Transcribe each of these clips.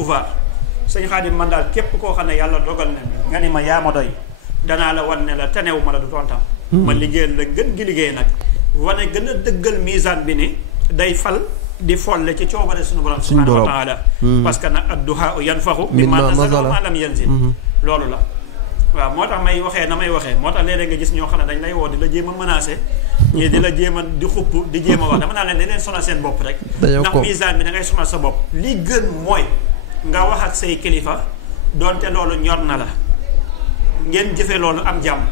pouvoir sëñ Xaadim man daal képp koo xam ne yàlla dogal na nga ni ma yaa ma doy danaa la wan ne la tanewu ma la du tontam ma liggéeyal la gën gi liggéey nag wane gën a dëggal misaan bi ni day fal di folle ci coobare suñu borom subhanahu wa taala parce que nag adduha u yanfaxu mimma nazala ma lam yanzil loolu la waaw moo tax may waxee na may waxee moo tax léeg-léeg nga gis ñoo xam ne dañ lay woo di la jéem a menacé ñii di la jéem a di xupp di jéem a wax dama naa leen da leen sonal seen bopp rek ndax misaan bi da ngay sonal sa bopp li gën mooy nga wax ak say kilifa doonte loolu ñor na la ngeen jëfe loolu am jàmm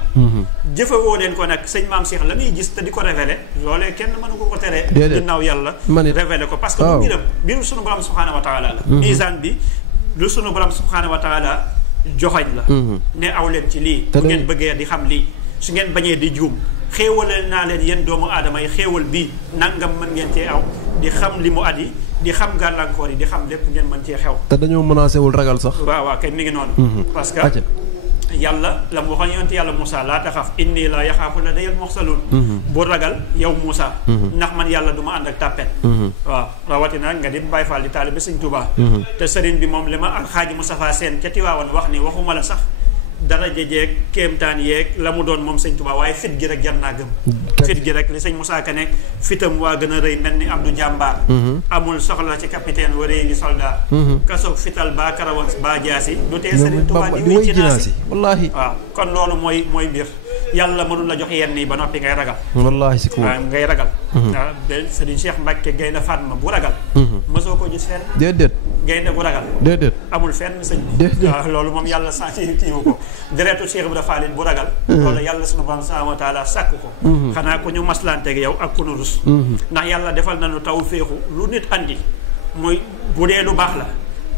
jëfe woo leen ko nag sëñ maam Cheikh la muy gis te di ko révélé loolee kenn mënu ko teree ginnaaw yàlla révélé ko parce que bu mbirum sunu borom subhanahu wa taala la misaan bi lu sunu borom subhanahu wa taala joxañ la ne aw leen ci lii bu ngeen bëggee di xam lii su ngeen bañee di juum xéewale naa leen yéen doomu aadama yi xéewal bii nangam mën ngeen cee aw di xam li mu at yi di xam gàllankoor yi di xam lépp ngeen mën cee xew te dañoo menacé wul ragal sax waaw kay mi ngi noonu parce que yàlla la mu waxoon yonent yàlla Moussa laa taxaf inni laa yaxaafu la dayal moxsaluun bu ragal yow Moussa ndax man yàlla du ma ànd ak tàppet waaw rawatina nga di Baay Faal di taalibe Sëñ Tuubaa te sëriñ bi moom li ma alxaaji Moustapha Sène ca Tiwaawan wax ni waxuma la sax daraja jeeg kéemtaan yeeg la mu doon moom Sëñ Tuubaa waaye fit gi rek jar naa gëm fit gi rek li sëñ Moussa Ka nekk fitam waa gën a rëy mel ni Abdou Jàmbaar amul soxla ci capitaine waree ni soldat kasoog fital baa karawan baa jaasi du tee Sëriñ Tuubaa di wéy ci naasi wallaahi waaw kon loolu mooy mbir yàlla mënul la jox yenn yi ba noppi ngay ragal wallaahi si waaw ngay ragal waaw Sëriñ Cheikh Mbacke Gaynde Fatma bu ragal mosoo ko gis fenn déedéet gaynde bu ragal déedéet amul fenn sëñ bi waaw loolu moom yàlla sa kiiwu ko deretu Cheikh Ibra Fall bu ragal loolu yàlla sunu borom subhanahu wa taala sàkk ko xanaa ku ñu maslanteeg yow ak ku nu rus ndax yàlla defal nañu taw féexu lu nit andi muy bu dee lu baax la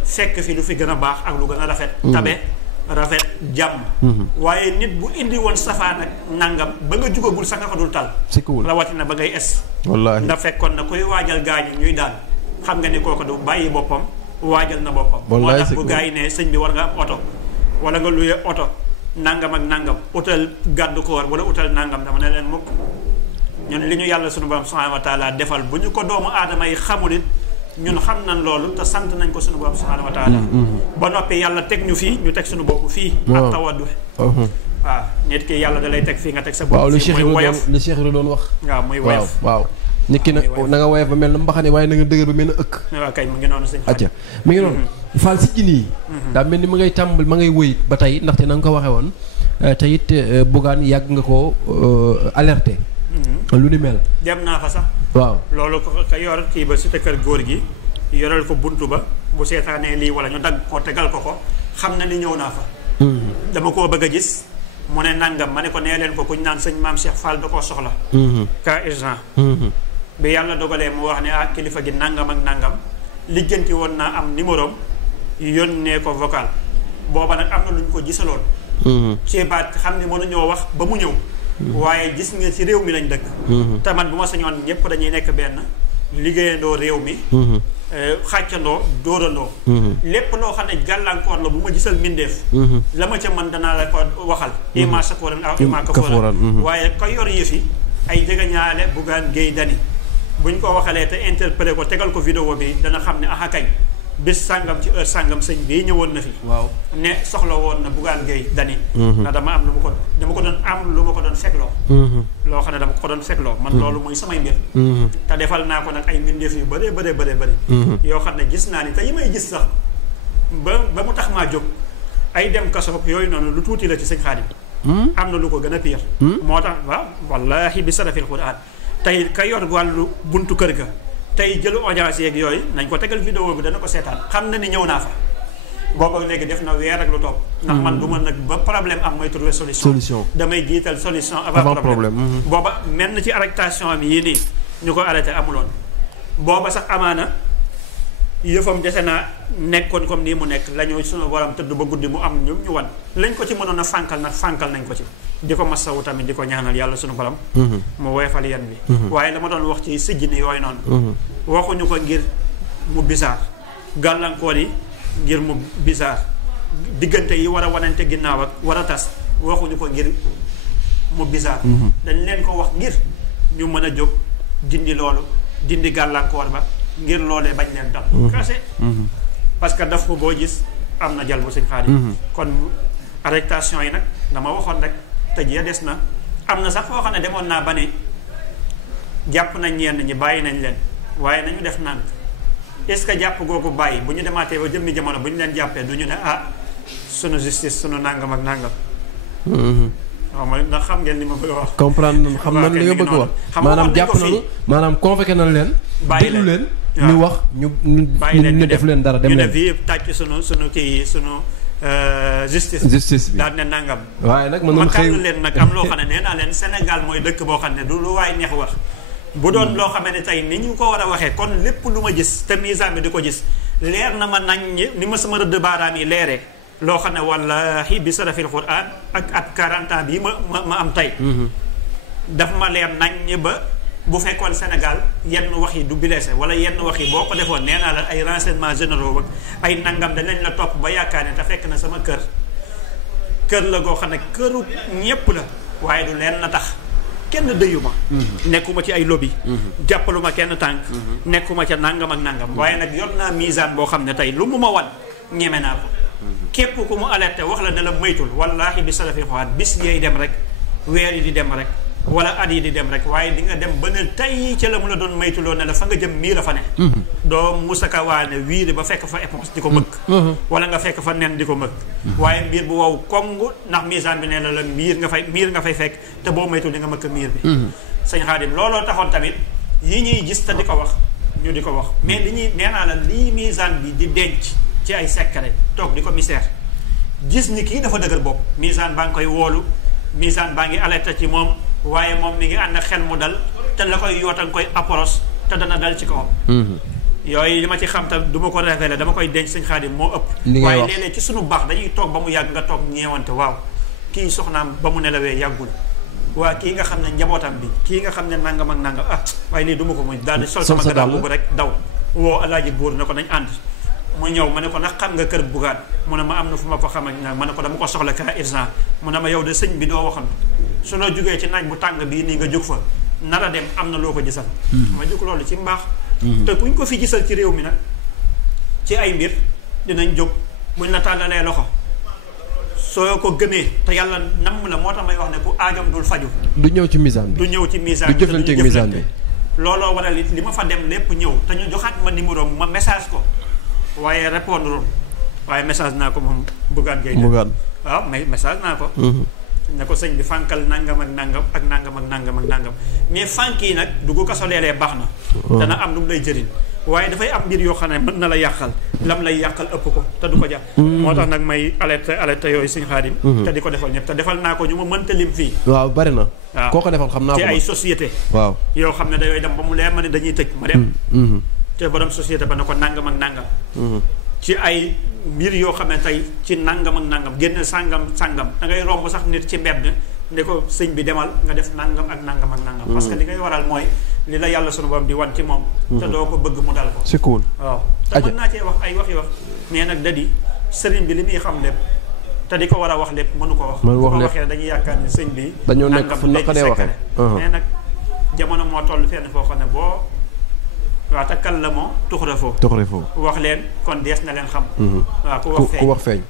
fekk fi lu fi gën a baax ak lu gën a rafet tabe rafet jàmm waaye nit bu indi woon safaan ak nangam ba nga jugagul sax nga ko dul tal rawatina ba ngay es wallaahi ndax fekkoon na koy waajal gaañi ñuy daan xam nga ni kooku du bàyyi boppam waajal na boppam moo tax bu gaa yi ne sëñ bi war nga am oto wala nga luye oto nangam ak nangam utal gàddu koor wala utal nangam dama ne leen mukk ñun li ñu yàlla sunu borom subhanahu wa taala defal bu ñu ko doomu aadama yi xamul it ñun xam nañ loolu te sant nañ ko sunu borom subhanahu wa taala ba noppi yàlla teg ñu fii ñu teg sunu bopp fii ak tawaddu waaw nit ki yàlla da lay teg fii nga teg sa bopp waaw fii muy woyof li Cheikh Ibra doon wax waaw muy woyof waaw nit ki na nga woyof ba mel na mbaxane waaye na nga dëgër ba mel na ëkk waaw kay mu ngi noonu sëñ acca mi ngi noonu Fall si jin yi daa mel ni ma ngay tàmbal ma ngay wëy ba tey ndaxte na nga ko waxee woon te it Bougane yàgg nga ko alerté lu ni mel dem naa fa sax waaw loolu ko yor kii ba si te kër góor gi yoral ko buntu ba bu seetaanee lii wala ñu dagg ko tegal ko xam na ni ñëw naa fa dama koo bëgg a gis mu ne nangam ma ne ko nee leen ko kuñ naan sëñ maam Cheikh Fall da koo soxla cas urgent bi yàlla dogalee mu wax ne kilifa gi nangam ak nangam lijjanti woon naa am numéro yónnee ko vocal booba nag am na lu ñu ko gisaloon ci baat xam ne mënuñoo wax ba mu ñëw waaye gis nga ci réew mi lañ dëkk te man bu ma sañoon ñëpp dañuy nekk benn liggéeyandoo réew mi xàccandoo dóorandoo lépp loo xam ne gàllankoor la bu ma gisal mbindeef la ma ca mën danaa la ko waxal ima sakoran aw ima kaforan waaye ko yor yëfi ay jegeñaale Bougane Gueye Dany buñ ko waxalee te interpellé ko tegal ko vidéo bi dana xam ne aha kañ bis sàngam ci heure sàngam sëñ bii ñëwoon na fi waaw ne soxla woon na Bougane Gueye Dany ndax dama am lu ma ko doon am lu ma ko doon fekloo loo xam ne dama ko doon fekloo man loolu mooy samay mbir te defal naa ko nag ay mbindeef yu bëree bëri yoo xam ne gis naa ni te yi may gis sax ba mu tax maa jóg ay dem kaso yooyu noonu lu tuuti la ci sëñ Xaadim am na lu ko gën a pire moo tax waaw wallahi bi sarafil Qur'an tey ka yor wàllu buntu kër ga tey jëlu audience yeeg yooyu nañ ko tegal vidéo bi dana ko seetaan xam na ni ñëw naa fa booba léegi def na weer ak lu topp ndax man du ma nag ba problème am mooy trouver solution damay jiital solution avant problème booba mel na ci arrestation am yii nii ñu ko arrêté amuloon booba sax amaana yëfam dese naa nekkoon comme nii mu nekk la ñu sunu borom tëdd ba guddi mu am ñu wan lañ ko ci mënoon a fànkal nag fànkal nañ ko ci di ko masawu tamit di ko ñaanal yàlla sunu borom mu woyofal yan bi waaye la ma doon wax ci sijjini yooyu noonu waxuñu ko ngir mu bisaar gàllankoor yi ngir mu bisaar diggante yi war a wanante ginnaaw ak war a tas waxuñu ko ngir mu bisaar dañ leen ko wax ngir ñu mën a jóg dindi loolu dindi gàllankoor ba ngir loolee bañ leen dal kase parce que daf ko boo gis am na jal bu sëñ Xaadim kon arrestation yi nag dama waxoon rek tëj ya des na am na sax foo xam ne demoon naa ba ne jàpp nañ ñenn ñi bàyyi nañ leen waaye nañu def nànk est-ce que jàpp googu bàyyi bu ñu demaatee ba jëmmi jamono bu ñu leen jàppee du ñu ne sunu justice sunu nangam ak nangam. waaw mooy ndax xam ngeen li ma bëgg a wax. comprendre xam nañ li nga bëgg a wax. maanaam jàpp nañu maanaam convoqué nañ leen. bàyyi leen ñu wax ñu def leen dara dem leen. ñu ne fii tàcc sunu kii sunu justice bi daal ne nangam. waaye nag man xëy leen nag am loo xam ne nee naa leen Sénégal mooy dëkk boo xam ne du lu waay neex wax. bu doon loo xam ne tey ni ñu ko war a waxee kon lépp lu ma gis te misaan bi di ko gis leer na ma nañ ni ma sama rëdd baaraam yi leeree. loo xam ne wallaahi bi sarafil Qur'an ak 40 ans bii ma am tey. daf ma leer nañ ba bu fekkoon Sénégal yenn wax yi du blessé wala yenn wax yi boo ko defoon nee naa la ay renseignements généraux ak ay nangam danañ la topp ba yaakaar ne te fekk na sama kër la goo xam ne këru ñépp la waaye du leen na tax kenn dëyu ma. nekkuma ci ay lobby. jàppaluma kenn tànk. nekkuma ca nangam ak nangam. waaye nag yor naa misaan boo xam ne tey lu mu ma wan ñeme naa ko. képp ku mu alerté wax la ne la moytul wallaahi bi salafi xawaat bis yeey dem rek weer yi di dem rek wala at yi di dem rek waaye di nga dem ba ne tey ca la mu la doon moytuloo ne la fa nga jëm mii la fa ne doo musaka waane wiiri ba fekk fa éponge di ko mëkk wala nga fekk fa nen di ko mëkk waaye mbiir bu wow kongu ndax misaan bi nee na la miir nga fay fekk te boo moytul di nga mëkk miir bi sëñ Xaadim looloo taxoon tamit yi ñuy gis te di ko wax ñu di ko wax mais li ñuy nee naa la lii misaan bi di denc ci ay secret toog di ko misère gis ni kii dafa dëgër bopp misaan baa ngi koy woolu misaan baa ngi alerté ci moom waaye moom mi ngi ànd ak xel mu dal te la koy yootan koy approche te dana dal ci kawam yooyu li ma ci xam tam du ma ko révélé dama koy denc sëñ Xaadim moo ëpp waaye léeg-léeg ci sunu baax dañuy toog ba mu yàgg nga toog ñeewante waaw kii soxnaam ba mu nelawee yàggul waa kii nga xam ne njabootam bi kii nga xam ne nangam ak nangam waaye lii du ma ko muñ daal di sol sama gannaaw boobu rek daw woo alaaji buur ne ko nañ ànd mu ñëw ma ne ko ndax xam nga kër Bougane mu ne ma am na fu ma fa xam ak ma ne ko dama ko soxla ka urgent mu ne ma yow de sëñ bi doo waxam su noo jógee ci naaj bu tàng bii nii nga jóg fa nar a dem am na loo ko gisal ma jóg loolu ci mbaax te kuñ ko fi gisal ci réew mi nag ci ay mbir dinañ jóg buñ la tàllalee loxo soo ko gëmee te yàlla namm la moo tax may wax ne ku aajom dul faju du ñëw ci misaan bi du ñëw ci misaan du jëflanteeg misaan bi looloo waral it li ma fa dem lépp ñëw te ñu joxaat ma numéro ma message ko waaye répondre waaye message naa ko moom Bougane Gueye waaw mais message naa ko ne ko sëñ bi fànkal nangam ak nangam ak nangam ak nangam ak nangam mais fànk yi nag dugg kaso leelee baax na dana am lu mu lay jëriñ waaye dafay am mbir yoo xam ne mën na la yàqal lam lay yàqal ëpp ko te du ko jàpp moo tax nag may alerte yooyu sëñ Xaadim te di ko defal ñëpp te defal naa ko ñu ma mënta lim fii waaw bari na waaw koo ko defal xam naa ko ci ay société waaw yoo xam ne dayooy dem ba mu leer ma ne dañuy tëj ma dem te borom société ba na ko nangam ak nangam ci ay mbir yoo xam ne tey ci nangam ak nangam génn sangam da ngay romb sax nit ci mbedd ne ko sëñ bi demal nga def nangam ak nangam ak nangam parce que li ngay waral mooy li la yàlla sunu borom di wan ci moom te doo ko bëgg mu dal ko c'est cool waaw te mën naa cee wax ay wax mais nag da di sëriñ bi li muy xam lépp te di ko war a wax lépp mënu ko wax bu ko waxee dañuy yaakaar ne sëñ bi dañoo nekk fu naqadee waxee mais nag jamono moo toll fenn foo xam ne boo waaw te kal la moo tuxure foofu wax leen kon dees na leen xam waaw ku wax feeñ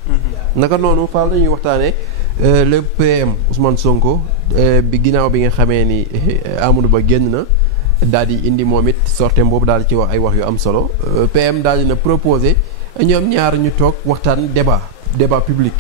naka noonu Fall dañuy waxtaanee le PM Ousmane Sonko bi ginnaaw bi nga xamee ni Amadou Ba génn na daal di indi moom it sorteem boobu daal di ci wax ay wax yu am solo PM daal dina proposé ñoom ñaar ñu toog waxtaan débat public